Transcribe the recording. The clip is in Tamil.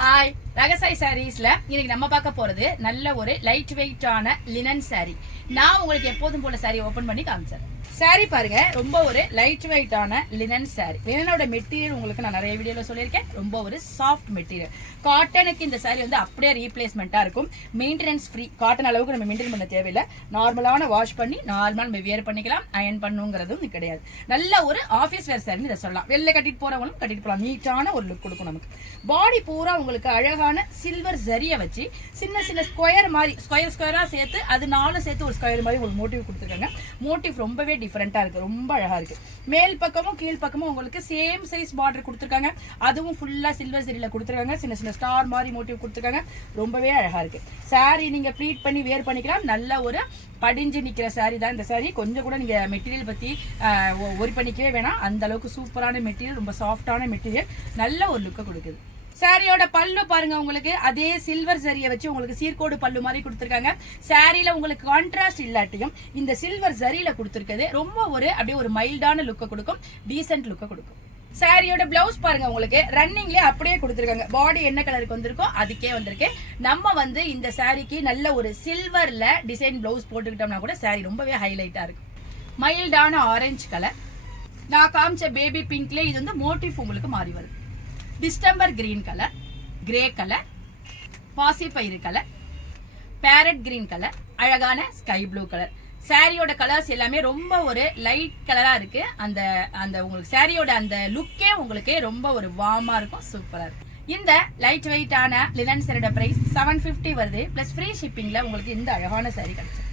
ஹாய், ரகசாய் சாரீஸ்ல இன்னைக்கு நம்ம பார்க்க போறது நல்ல ஒரு லைட் வெயிட்டான லினன் சாரி. நான் உங்களுக்கு எப்போதும் போல சாரி ஓபன் பண்ணி காமிச்சேன். சாரி பாருங்க, ரொம்ப ஒரு லைட் வெயிட்டான லினன் சாரி. லினனோட மெட்டீரியல் உங்களுக்கு நான் நிறைய வீடியோல சொல்லியிருக்கேன். ரொம்ப ஒரு சாஃப்ட் மெட்டீரியல். காட்டனுக்கு இந்த சாரி வந்து அப்படியே ரீப்ளேஸ்மெண்டா இருக்கும். Maintenance free. காட்டன் அளவுக்கு நம்ம மெயின்டைன் பண்ண தேவையில்லை. நார்மலான வாஷ் பண்ணி நார்மல் நம்ம வியர் பண்ணிக்கலாம். அயன் பண்ணுங்கிறதும் கிடையாது. நல்ல ஒரு ஆஃபீஸ் வேர் சாரின்னு இதை சொல்லலாம். வெளில கட்டிட்டு போறவங்களும் கட்டிட்டு போகலாம். நீட்டான ஒரு லுக் கொடுக்கும் நமக்கு. பாடி பூரா உங்களுக்கு அழகான சில்வர் ஜரிய வச்சு சின்ன சின்ன ஸ்கொயர் மாதிரி ஸ்கொயரா சேர்த்து அது நாலும் சேர்த்து ஒரு ஸ்கொயர் மாதிரி ஒரு மோட்டிவ் கொடுத்துருக்காங்க. மோட்டிவ் ரொம்பவே டிஃபரெண்டா இருக்கு, ரொம்ப அழகா இருக்கு. மேல் பக்கமும் கீழ் பக்கமும் உங்களுக்கு சேம் சைஸ் பார்டர் கொடுத்துருக்காங்க. அதுவும் ஃபுல்லா சில்வர் ஜரியில கொடுத்துருக்காங்க. சின்ன சின்ன ஸ்டார் மாதிரி மோட்டிவ் கொடுத்துருக்காங்க. ரொம்பவே அழகா இருக்கு. சாரி நீங்க ப்ளீட் பண்ணி வேர் பண்ணிக்கலாம். நல்ல ஒரு படிஞ்சு நிக்கிற சாரி தான் இந்த சாரி. கொஞ்சம் கூட நீங்க மெட்டீரியல் பத்தி ஒரி பண்ணிக்கவே வேணாம். அந்த அளவுக்கு சூப்பரான மெட்டீரியல், ரொம்ப சாஃப்டான மெட்டீரியல், நல்ல ஒரு லுக்கை கொடுக்குது. சாரியோட பல்லு பாருங்க, உங்களுக்கு அதே சில்வர் ஜரியை வச்சு உங்களுக்கு சீர்கோடு பல்லு மாதிரி கொடுத்துருக்காங்க. சாரியில உங்களுக்கு கான்ட்ராஸ்ட் இல்லாட்டியும் இந்த சில்வர் ஜரியில கொடுத்துருக்கிறது ரொம்ப ஒரு அப்படியே ஒரு மைல்டான லுக்கை கொடுக்கும், டீசென்ட் லுக்கை கொடுக்கும். சாரியோட பிளவுஸ் பாருங்க, உங்களுக்கு ரன்னிங்லயே அப்படியே கொடுத்துருக்காங்க. பாடி என்ன கலருக்கு வந்திருக்கோ அதுக்கே வந்திருக்கு. நம்ம வந்து இந்த சாரிக்கு நல்ல ஒரு சில்வர்ல டிசைன் பிளவுஸ் போட்டுக்கிட்டோம்னா கூட சாரி ரொம்பவே ஹைலைட்டா இருக்கு. மைல்டான ஆரஞ்சு கலர். நான் காமிச்ச பேபி பிங்க்ல இது வந்து மோட்டிவ் உங்களுக்கு மாறி வருது. Distemper green colour, grey colour, பாசிப்பயிறு கலர், பேரட் கிரீன் கலர், அழகான ஸ்கை ப்ளூ கலர். சாரியோட கலர்ஸ் எல்லாமே ரொம்ப ஒரு லைட் கலரா இருக்கு. அந்த அந்த உங்களுக்கு சாரியோட அந்த லுக்கே உங்களுக்கு ரொம்ப ஒரு வார்மா இருக்கும், சூப்பரா இருக்கு. இந்த லைட் வெயிட்டான லினன் சாரியோட பிரைஸ் 750 வருது. பிளஸ் ஃப்ரீ ஷிப்பிங்ல உங்களுக்கு இந்த அழகான சாரி கிடைச்சு.